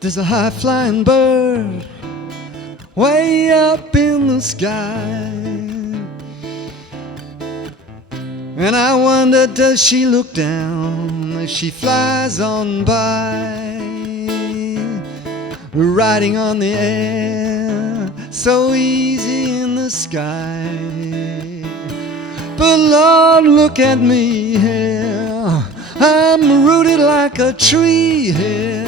There's a high-flying bird way up in the sky, and I wonder, does she look down as she flies on by, riding on the air, so easy in the sky. But Lord, look at me here, I'm rooted like a tree here.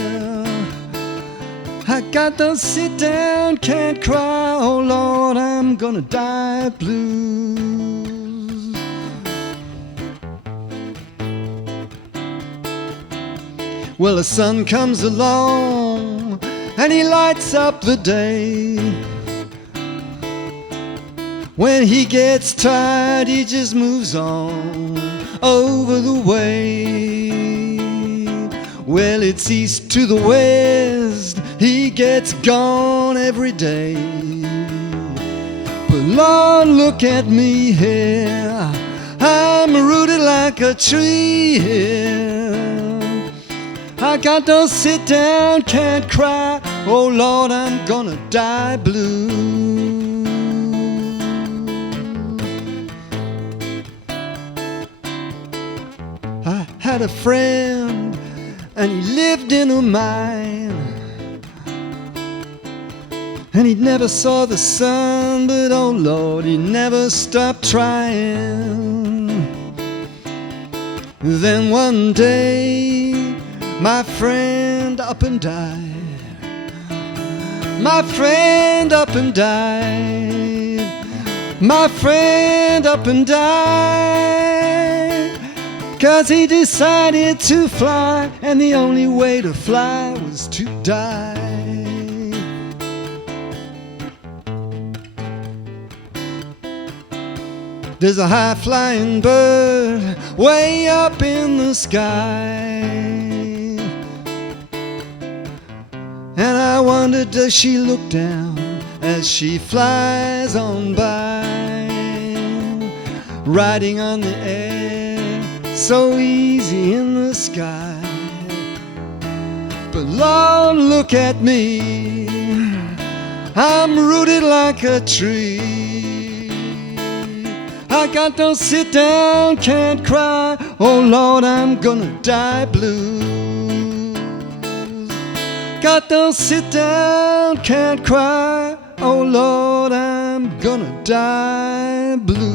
I got to sit down, can't cry, oh Lord, I'm gonna die blues. Well, the sun comes along and he lights up the day. When he gets tired, he just moves on over the way. Well, it's east to the west, he gets gone every day. But Lord, look at me here, I'm rooted like a tree here. I got to sit down, can't cry, oh Lord, I'm gonna die blue. I had a friend and he lived in a mine, and he never saw the sun, but oh Lord, he never stopped trying. Then one day, my friend up and died. My friend up and died. My friend up and died. 'Cause he decided to fly, and the only way to fly was to die. There's a high-flying bird way up in the sky, and I wonder, does she look down as she flies on by, riding on the air, so easy in the sky. But Lord, look at me, I'm rooted like a tree. I got to sit down, can't cry, oh Lord, I'm gonna die blues. Got to sit down, can't cry, oh Lord, I'm gonna die blue.